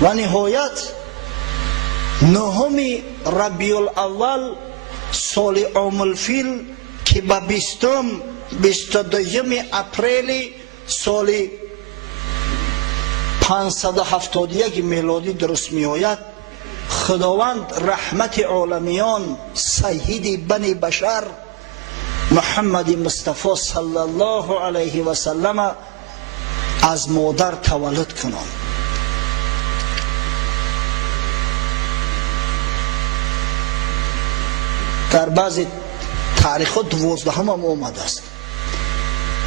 و نهایت نهم ربیع الاول سال عام الفیل که به 22 اپریل سال 571 میلادی درست می آید، خداوند رحمت عالمیان سید بنی بشر محمد مصطفی صلی الله علیه و سلم از مادر تولد کنند. در بعضی تاریخ ها 12 هم آمده است،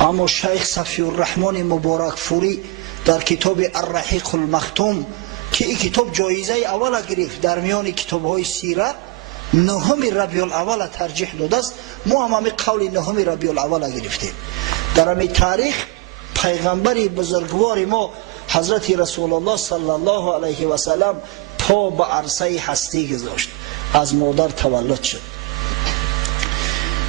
اما شیخ صفی الرحمن مبارک فوری در کتاب الرحیق المختوم که این کتاب جایزه اول گرفت در میان کتاب های سیره، نهم ربیع الاول ترجیح داده است. ما هم قول نهم ربیع الاول گرفتیم. در همین تاریخ پیغمبری بزرگوار ما حضرت رسول الله صلی الله علیه و سلم پا به عرصه هستی گذاشت، از مادر تولد شد.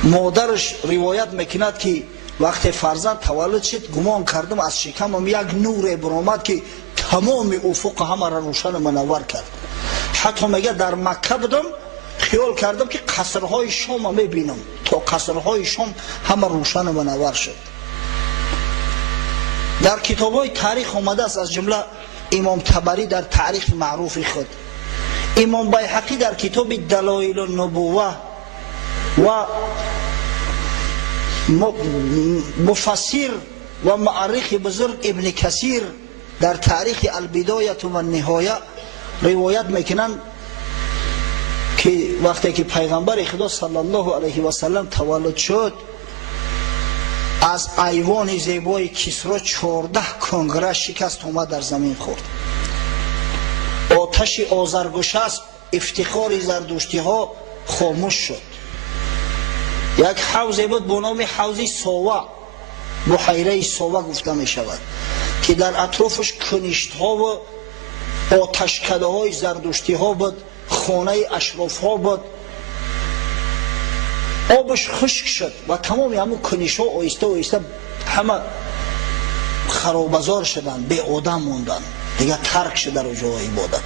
مادرش روایت میکند که وقتی فرزند تولد شد گمان کردم از شکمم یک نور برآمد که تمام افق همه را روشن منور کرد. حتی میگه در مکه بودم خیال کردم که قصرهای شام میبینم، تا قصرهای شام همه روشن منور شد. در کتاب‌های تاریخ آمده است، از جمله امام طبری در تاریخ معروف خود، امام بیهقی در کتاب دلایل النبوه و مفسر و معرخ بزرگ ابن کثیر در تاریخ البدایه و النهایه روایت میکنند که وقتی که پیغمبر خدا صلی الله علیه و سلم تولد شد، از ایوان زیبای کسرا 14 کنگره شکست اومد در زمین خورد. آتش آذرگشسپ افتخار زردشتی ها خاموش شد. یک حوض بود با نام حوض ساوه، بحیره ساوه گفته می شود، که در اطرافش کنشت ها و آتشکده های زردشتی ها بود، خانه اشراف ها بود. آبش خشک شد و تمام همون کنش ها آیسته آیسته همه خرابزار شدن، به آدم موندن، دیگه ترک شد در جای عبادت.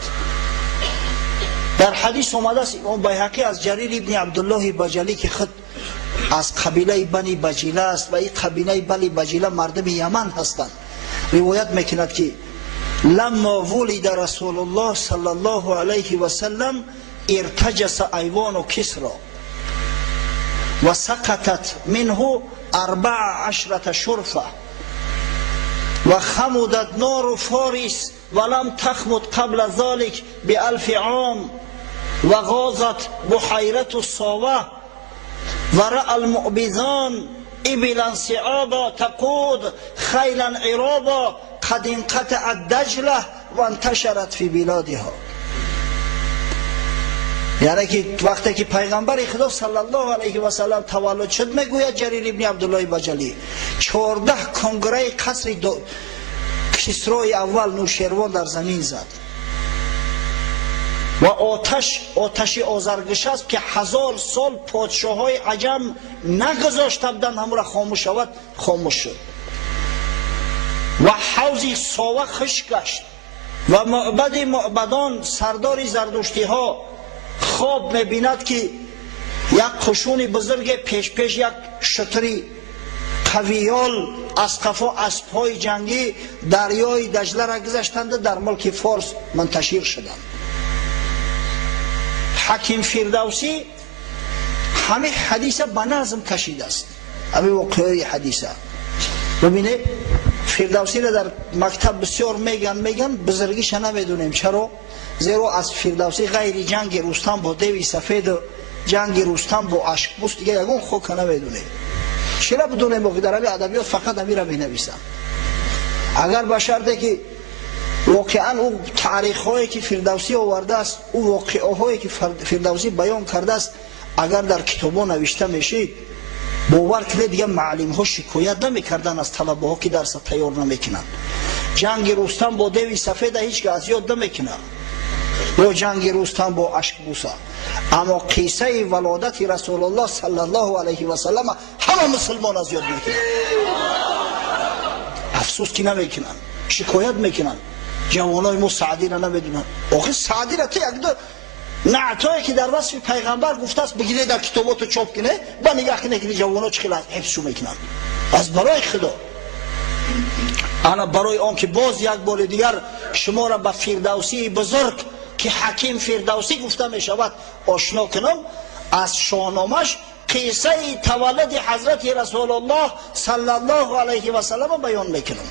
در حدیث آمده است، امام بیهقی از جریر ابن عبدالله بجلی که خود از قبیله بنی بجیله است و این قبیله بنی بجیله مردم یمن هستند، روایت میکند که لما ولد رسول الله صلی الله علیه و سلم ارتجس ایوان کسرا و سقطت منه 14 شرفه و خمدت نار فارس ولم تخمد قبل ذلك ب1000 عام و غازت بحیرت الصاوه و رأى المؤبذان ابلا صعابا تقود خیلا عرابا قد انقطع الدجله و انتشرت فی بلادها. یعنی که وقتی که پیغمبر خدا صلی الله علیه و سلم تولد شد، میگوید جریر ابن عبدالله بجلی 14 کنگره قصر کسرای اول نوشیروان در زمین زد و آتش آذرگشسپ که 1000 سال پادشاه های عجم نگذاشته بودند همون را خاموش شود، خاموش شد و حوض ساوه خشک گشت و معبد معبدان سردار زردشتی ها خواب میبیند که یک قشون بزرگ پیش یک شتری قویال از قفا اسبهای جنگی دریای دجله را گذاشتند، در ملک فارس منتشر شدند. حکیم فردوسی همه حدیثه به نظم کشیده است، همه واقعی حدیثه. ببینه فردوسی را در مکتب بسیار میگن بزرگیش نمیدونیم. چرا؟ زیرا از فردوسی غیر جنگ رستم با دیوی سفید و جنگ رستم با اشکبوس دیگه یگون خوک نمیدونه. چرا بدونیم که در ادبیات فقط امیر بنویسن؟ اگر به شرطی که واقعا او تاریخ هایی که فردوسی آورده است، او واقعه هایی که فردوسی بیان کرده است اگر در کتابا نوشته میشه، باور کنید دیگه معلم ها شکایت نمیکردن از طلبه ها که درس تیار نمیکنن. جنگ رستم با دیوی سفید هیچ که از یاد نمیکنه، یا جنگ رستم با اشکبوسه، اما قصه ولادت رسول الله صلی الله علیه و سلم همه مسلمان از یاد میکنن. افسوس که نمیکنن، شکایت میکنن. جوانای ما سعدی را نمیدونن. آخه سعدی را تو یک دو نعتایی که در وصف پیغمبر گفته است بگیره در کتاباتو چاپ کنه با نگاه کنه که جوانا چه خیلی حفظشو میکنن از برای خدا. انا برای آن که باز یک بار دیگر شما را به فردوسی بزرگ که حکیم فردوسی گفته می شود آشنا کنم. از شاهنامش قصه تولد حضرت رسول الله صلی الله علیه و سلم بیان میکنم.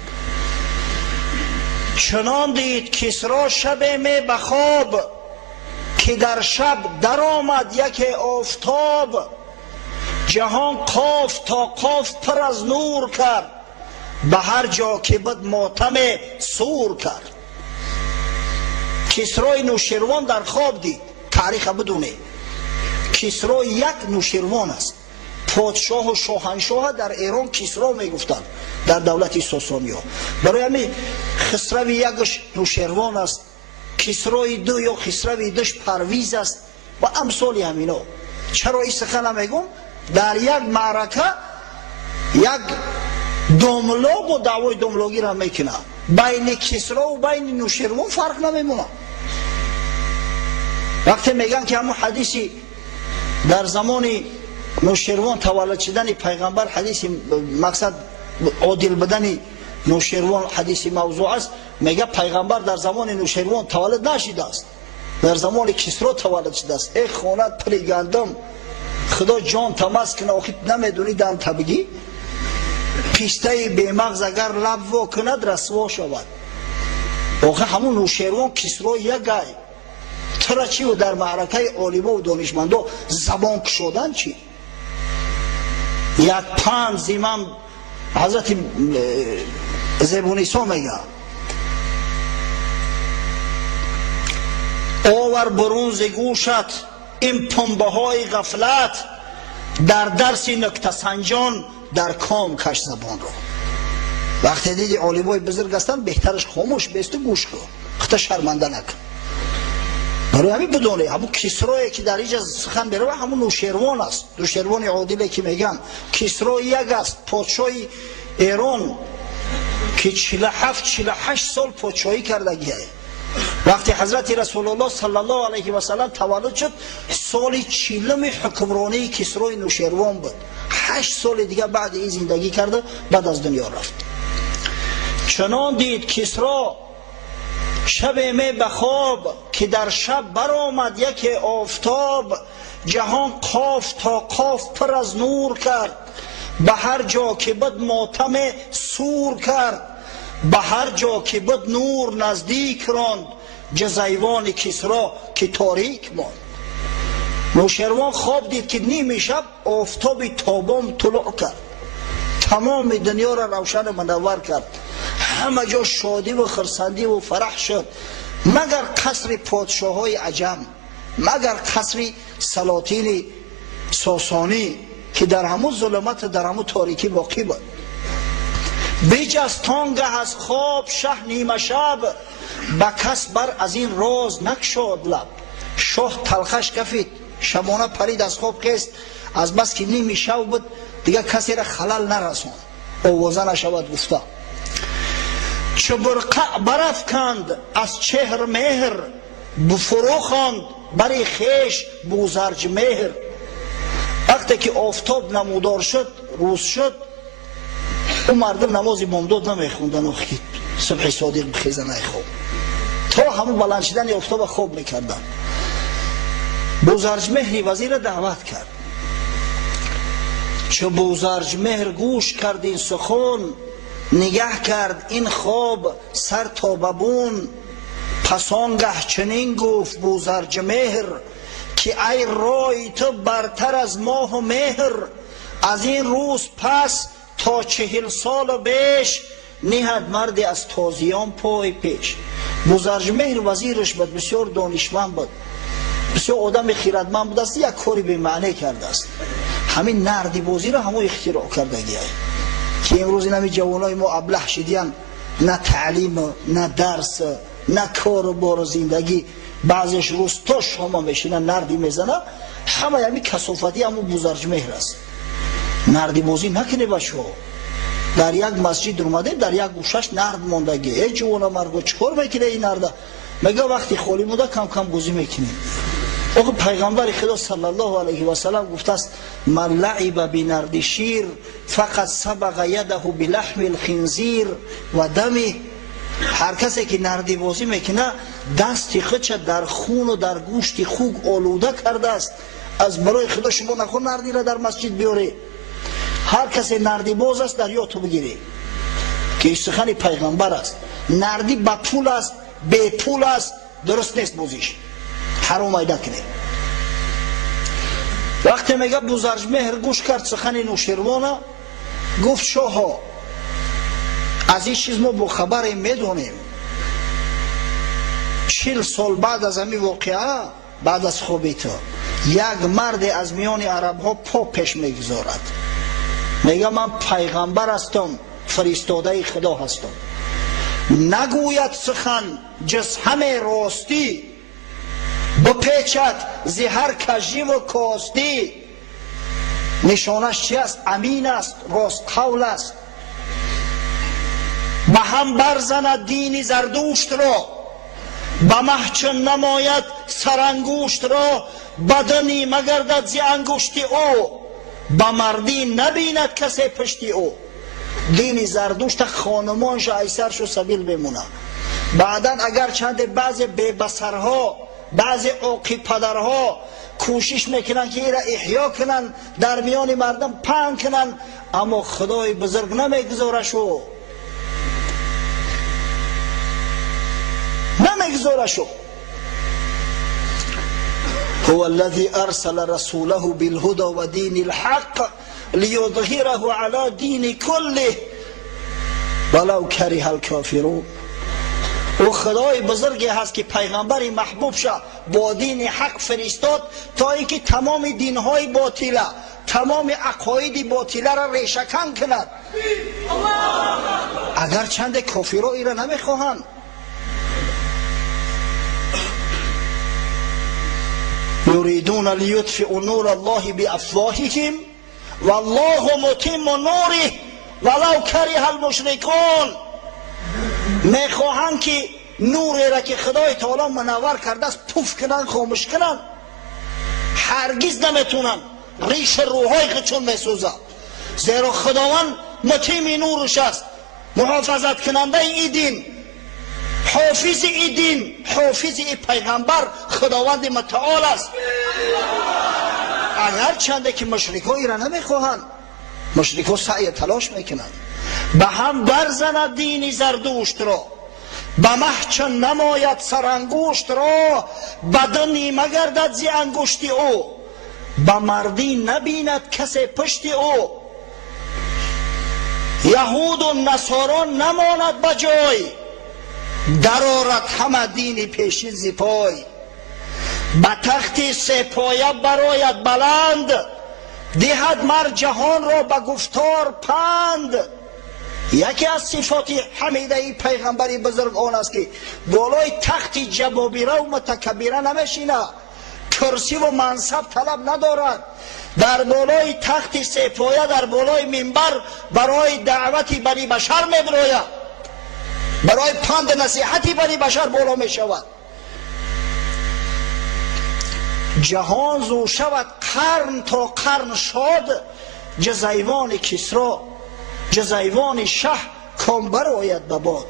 چنان دید کسری شب می بخواب که در شب در آمد یک آفتاب، جهان قاف تا قاف پر از نور کرد، به هر جا که بد ماتم سور کرد. کسری نوشیروان در خواب دید. تاریخ بدونه کسری یک نوشیروان است. پادشاه و شاهنشاه در ایران کسری میگفتند در دولت ساسانیا. برای همین خسروی یکش نوشیروان است، کسری دو یا خسروی دوش پرویز است و امثال همینا. چرا این سخن میگم؟ در یک معرکه یک داملاق و دعوای داملاقی را میکنه، بین کسری و بین نوشیروان فرق نمیمونه. وقتی میگن که همون حدیثی در زمان نوشیروان تولد شدن پیغمبر، حدیث مقصد عادل بدن نوشیروان حدیث موضوع است، میگه پیغمبر در زمان نوشیروان تولد نشده است، در زمان کسری تولد شده است. ای خونت پلی گندم، خدا جان تماس کنه. آخه نمیدونی دم تبگی پیسته بی مغز اگر لب وا کند رسوا شود. آخه همون نوشیروان کسری یک گای ترا چی و در معرکه عالما و دانشمندا زبان کشودن چی؟ یک پند زیمم حضرت زبونیسا میگه آور برون ز گوشت این پنبه های غفلت، در درس نکته سنجان در کام کش زبان رو. وقتی دیدی عالمای بزرگ هستن بهترش خاموش بیست و گوش کن، خطا شرمنده نکن. برای همین بدونه همون کسری که در اینجا سخن بیره همون نوشیروان است، نوشیروان عادله که میگن. کسری یک است، پادشاه ایران که 47-48 سال پادشاهی کردگیه. وقتی حضرت رسول الله صلی الله علیه و سلم تولد شد، سال 40 حکمرانی کسری نوشیروان بود. 8 سال دیگه بعد این زندگی کرده، بعد از دنیا رفت. چنان دید کسری شب می بخواب که در شب برآمد یک آفتاب، جهان قاف تا قاف پر از نور کرد، به هر جا که بد ماتم سور کرد، به هر جا که بد نور نزدیک راند، جزیوان کسری که تاریک ماند. نوشیروان خواب دید که نیمه شب آفتاب تابان طلوع کرد، تمام دنیا را روشن و منور کرد، همه جا شادی و خرسندی و فرح شد، مگر قصر پادشاه های عجم، مگر قصر سلاطین ساسانی که در همون ظلمت در همون تاریکی باقی بود. بجز تانگه از خواب شه نیمه شب، به کس بر از این راز نکشاد لب. شاه تلخش کفید، شبانه پرید از خواب خیست، از بس که نیمه شب بود دیگه کسی را خلل نرسون، آوازه نشود گفته. چو برقع برافکند از چهر مهر، بفرو خواند بر خویش بوزرج مهر. وقتی که آفتاب نمودار شد، روز شد، اون مردم نماز بامداد نمیخوندن و صبح صادق بخیزه نخواب، تا همون بلند شدن آفتاب خواب میکردن. بوزرج مهری وزیر دعوت کرد. چو بوزرج مهر گوش کرد این سخن، نگه کرد این خواب سر تا ببون. پس آنگه چنین گفت بوزرج مهر، که ای رای تو برتر از ماه و مهر. از این روز پس تا 40 سال بیش، نهد مردی از تازیان پای پیش. بوزرج مهر وزیرش بود، بسیار دانشمند بود، بسیار آدم خیرتمند بود است، یک کاری به معنی کرده است. همین نردی بازی را همون اختراع کرده گیه که امروز این همین جوانای ما ابله شدیان، نه تعلیم نه درس نه کار و بار زندگی، بعضیش روز تا شما میشینن نردی میزنه. همه همین کسافتی همون بوزرج مهر است. نردی بازی نکنه بچه ها، در یک مسجد اومدیم، در یک گوشش نرد موندگی. ای جوان مرگو چیکار میکنه این نرد؟ میگه وقتی خالی موده کم کم بازی میکنیم. آقا پیغمبر خدا صلی الله علیه و سلم گفته است من لعب بنرد شیر فقط سبق یده بلحم الخنزیر و دمه. هر کسی که نردی بازی میکنه دستی خودش در خون و در گوشت خوک آلوده کرده است. از برای خدا شما نخون نردی را در مسجد بیاره. هر کسی نردی باز است در یاد تو بگیری که سخن پیغمبر است. نردی با پول است، به پول است، درست نیست بازیش، حرام ایده کنه. وقتی میگه بزرجمهر گوش کرد سخن نوشیروان، گفت شاها از این چیز ما با خبر میدونیم. 40 سال بعد از همین واقعه، بعد از خوابی تو، یک مرد از میان عرب ها پا پیش میگذارد، میگه من پیغمبر هستم، فرستاده خدا هستم. نگوید سخن جز همه راستی، بپیچد زهر کجی و کاستی. نشانش چی است؟ امین است، راست قول است. به هم برزند دین زردوشت را، به محچن نماید سرانگوشت را. بدنی مگردد زی انگشتی او، به مردی نبیند کسی پشتی او. دین زردوشت خانمانش ایسرش و سبیل بمونه. بعدا اگر چند بعض ببسرها، بعض عاقی پدرها کوشش میکنن که ایره احیا کنن، در میان مردم پنگ کنن، اما خدای بزرگ نمیگذاره شو، نمیگذاره شو. هو الذي ارسل رسوله بالهدى ودين الحق ليظهره على دين كله ولو كره الكافرون. او خدای بزرگی هست که پیغمبر محبوب شه با دین حق فرستاد تا اینکه تمام دینهای باطله، تمام عقاید باطله را ریشه‌کن کند. اگر چند کافرها ایره نمیخواهند. یریدون لیطفئوا نور الله بافواههم والله متم نوره ولو کره المشرکون. میخواهند که نوری را که خدای تعالی منور کرده است پوف کنن، خاموش کنن. هرگز نمیتونن، ریش روحای خودشون میسوزه. زیرا خداوند متیم نورش است، محافظت کننده این دین، حافظ این دین، حافظ این پیغمبر خداوند متعال است. اگر چنده که مشرکایی را نمیخواهند، مشرکا سعی تلاش میکنند به هم برزند دین زردوشت را، به محچن نماید سرانگشت را. بدنی مگردد زی انگشتی او، به مردی نبیند کسی پشتی او. یهود و نصاران نماند بجای، درآرد همه دین پیشین زی پای. به تخت سپایه برآید بلند، دهد مر جهان را به گفتار پند. یکی از صفات حمیده ای پیغمبری بزرگ آن است که بالای تخت جبابیره و متکبره نمیشینه، کرسی و منصب طلب ندارد. در بالای تخت سپایه، در بالای منبر برای دعوتی بنی بشر میبراید، برای پند نصیحتی بنی بشر بالا میشود. جهان زو شود قرن تا قرن شاد، جزیوان کسرا جزیوان شه کام برآید به باد.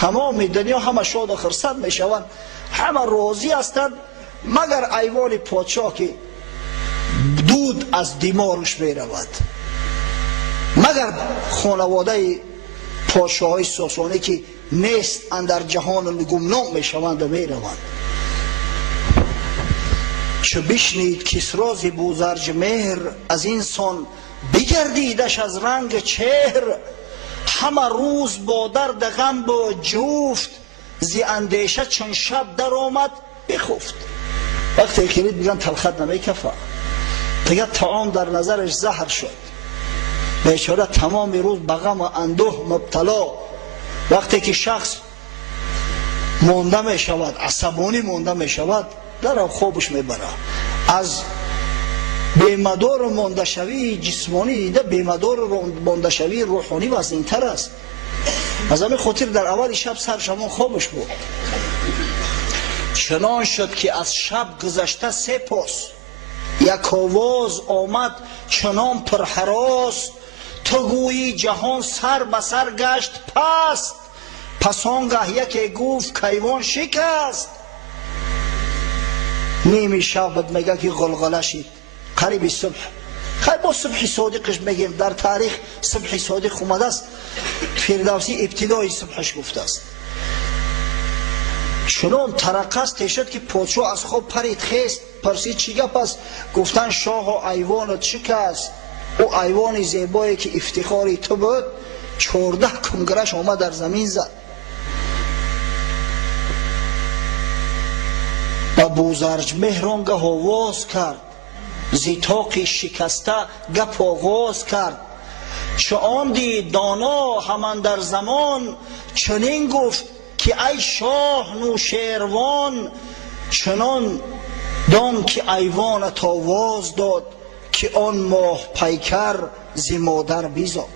تمام دنیا همه شاد و خرسند می شوند، همه راضی هستند، مگر ایوان پادشاه که دود از دیمارش می رود، مگر خانواده پادشاهای ساسانی که نیست اندر جهان گمنام می شوند و می روند. چو بشنید کسری ز بوزرجمهر، از این سان بگردیدش از رنگ چهر. همه روز با درد غم با جفت، زی اندیشه چون شب در آمد بخفت. وقتی خیلید میگن تلخت نمی کفه، دیگه طعام در نظرش زهر شد، بیچاره تمام روز به غم و اندوه مبتلا. وقتی که شخص مانده می شود، عصبانی مانده می شود، در خوابش می بره. از بیمدار و ماندشوی جسمانی دیده بیمدار و ماندشوی روحانی وزن‌تر است. از همین خاطر در اول شب سر شما خاموش بود. چنان شد که از شب گذشته 3 پاس یک آواز آمد چنان پرهراس، تو گویی جهان سر به سر گشت پست، پس آنگه یکی گفت کیوان شکست. نیمی شب میگه که غلغله شد قریب صبح. خیلی با صبح صادقش میگیم، در تاریخ صبح صادق اومده است، فردوسی ابتدای صبحش گفته است. چنان ترقص شد که پادشاه از خواب پرید خیست، پرسید چی گپ است؟ گفتن شاه ایوانت شکست. او ایوان زیبایی که افتخاری تو بود 14 کنگرش آمد در زمین زد. و بوزرج مهرانگه آواز کرد، زیتاق شکسته گپ آغاز کرد. چه آن دید دانا همان در زمان، چنین گفت که ای شاه نوشیروان. چنان دان که ایوانت آواز داد، که آن ماه پیکر زی مادر بیزاد.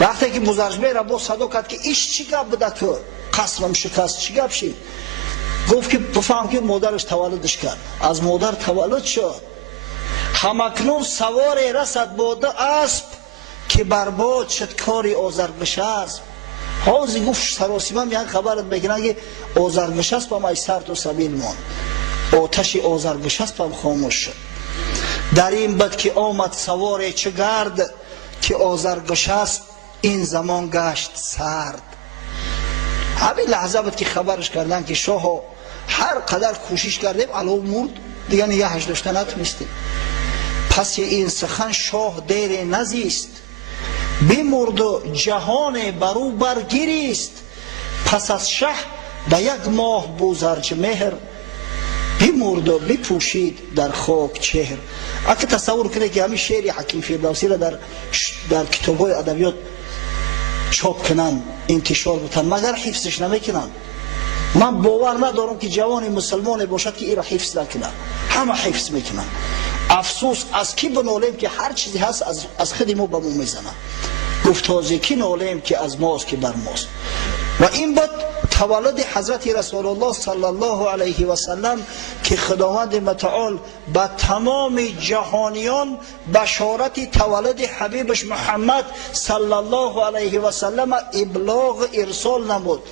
وقتی که بوزرج را با صدا کرد که ایش چی گپ بوده تو قسمم شکست چی گپ شید؟ گفت که بفهم که مادرش تولدش کرد. از مادر تولد شد. همکنون سواری رسد باده اسب، که برباد شد کاری آذرگشسب. حاضی گفت سراسیمم یک خبرت بگیرن که آذرگشسب هم ای سرد و سبیل ماند. آتش آذرگشسب هم خاموش شد. در این بد که آمد سواره چه گرد، که آذرگشسب این زمان گشت سرد. همین لحظه بود که خبرش کردن که شاه هر قدر کوشش کردیم علاوه مرد دیگه نگهش داشته نتونستیم. پس این سخن شاه دیر نزیست، بمرد و جهان برو برگیریست. پس از شه به 1 ماه بوزرج مهر، بمرد و بپوشید در خاک چهر. اگه تصور کنه که همین شعر حکیم فردوسی را در کتاب‌های ادبیات چاپ کنن انتشار بتن مگر حفظش نمیکنن. من باور ندارم که جوان مسلمان باشد که این را حفظ نکنه. همه حفظ میکنن. افسوس از کی بنالیم که هر چیزی هست از خود ما به ما میزنه. گفت تازه کی نالیم که از ماست که بر ماست. و این بود تولد حضرت رسول الله صلی الله علیه و سلم که خداوند متعال به تمام جهانیان بشارت تولد حبیبش محمد صلی الله علیه و سلم ابلاغ ارسال نمود.